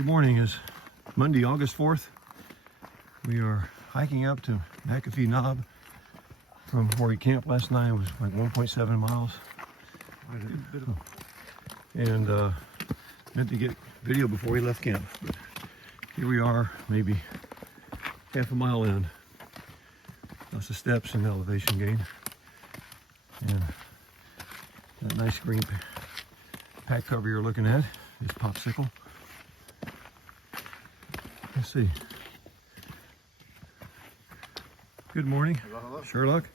Good morning. It's Monday, August 4th. We are hiking up to McAfee Knob from where we camped last night. It was like 1.7 miles. And meant to get video before we left camp. But here we are, maybe half a mile in. Lots of steps and elevation gain. And that nice green pack cover you're looking at is popsicle. Let's see. Good morning. Hello, hello. Sherlock.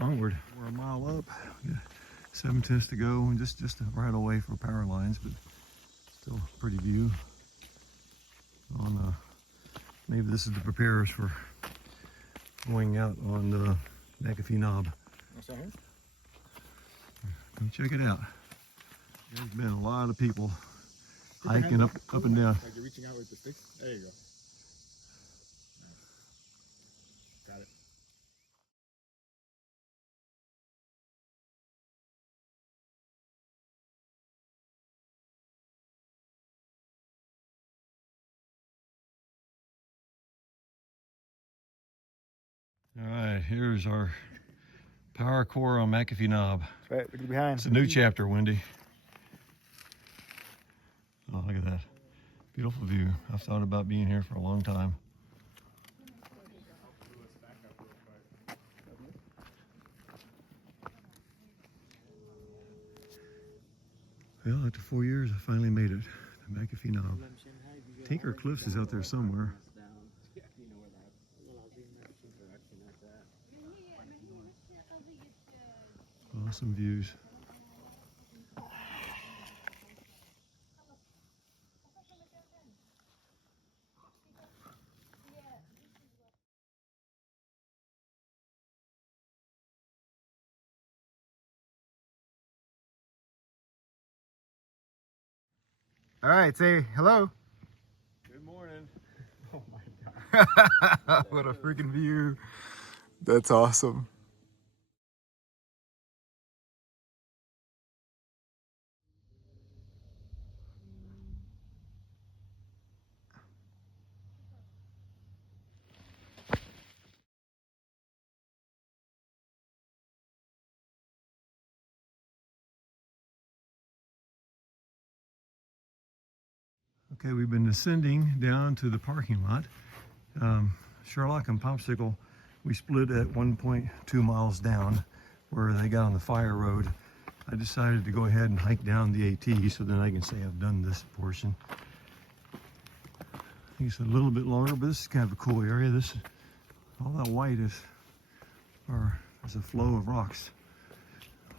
Onward. We're a mile up. Yeah, 7/10 to go, and just right away for power lines, but still pretty view. On maybe this is the preparers for going out on the McAfee Knob. Come check it out. There's been a lot of people hiking up and down. Like you're reaching out with the sticks. There you go. Got it. All right, here's our power core on McAfee Knob. That's right, look behind. It's a new chapter, Wendy. Oh, look at that. Beautiful view. I've thought about being here for a long time. Well, after 4 years, I finally made it to McAfee Knob. Tinker Cliffs is out there somewhere. Awesome views. All right, say hello. Good morning. Oh my God. What a freaking view. That's awesome. Okay, we've been ascending down to the parking lot. Sherlock and Popsicle, we split at 1.2 miles down where they got on the fire road. I decided to go ahead and hike down the AT so then I can say I've done this portion. I think it's a little bit longer, but this is kind of a cool area. This, all that white is, there's a flow of rocks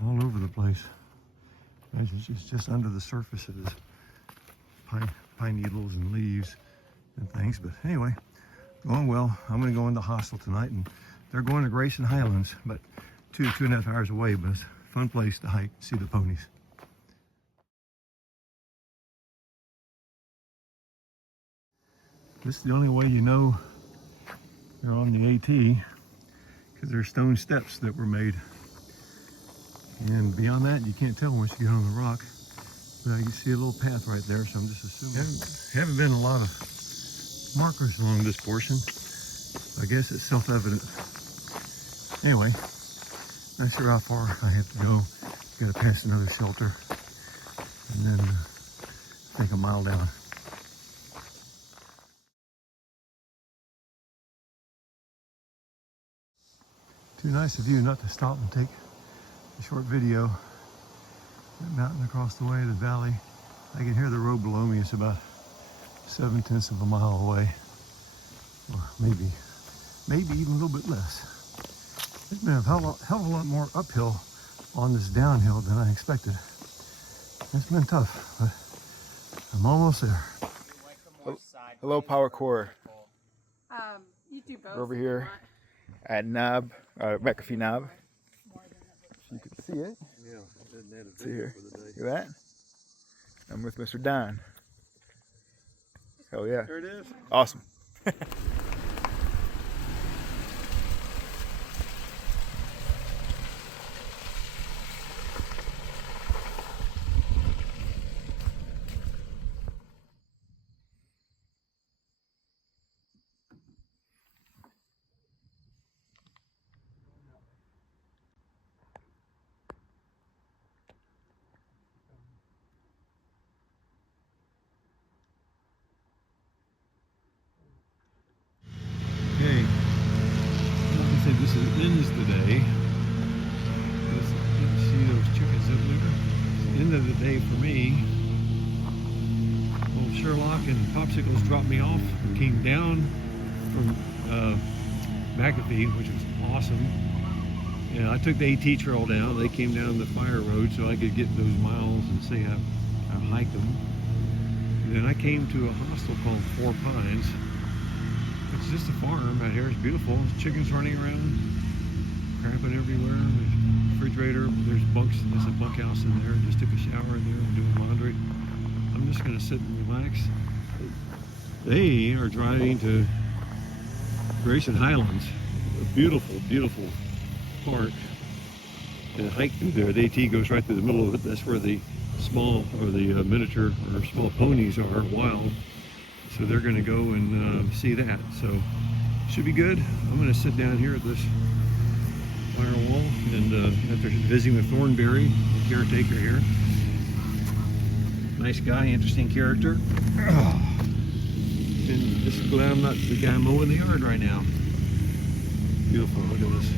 all over the place. It's just under the surface of this pine needles and leaves and things. But anyway, going well. I'm going to go into hostel tonight, and they're going to Grayson Highlands, but 2.5 hours away, but it's a fun place to hike, see the ponies. This is the only way you know they're on the AT, because there's stone steps that were made, and beyond that you can't tell once you get on the rock. But you see a little path right there, so I'm just assuming. Haven't been a lot of markers along this portion. I guess it's self-evident. Anyway, not sure how far I have to go. Got to pass another shelter, and then I think a mile down. Too nice of you not to stop and take a short video. That mountain across the way, the valley. I can hear the road below me. It's about 7/10 of a mile away, or maybe even a little bit less. It's been a hell of a lot more uphill on this downhill than I expected. It's been tough, but I'm almost there. Hello, Power Core. You do both. We're over here at Knob, McAfee Knob. If you can see it. Yeah, See here. Look at that. I'm with Mr. Don. Hell yeah. There it is. Awesome. day for me. Well, Sherlock and Popsicles dropped me off and came down from McAfee, which was awesome. And I took the AT trail down. They came down the fire road so I could get those miles and see how I hiked them. And then I came to a hostel called Four Pines. It's just a farm out here. It's beautiful. There's chickens running around, crapping everywhere. There's a refrigerator. There's bunks. There's a bunkhouse in there. Just took a shower in there. I'm doing laundry. I'm just going to sit and relax. They are driving to Grayson Highlands. A beautiful, beautiful park. And hike through there. The AT goes right through the middle of it. That's where the small or the miniature or small ponies are wild. So they're going to go and see that. So should be good. I'm going to sit down here at this firewall and after visiting with Thornberry, the caretaker here. Nice guy, interesting character. And just glad I'm not the guy mowing the yard right now. Beautiful, look at this.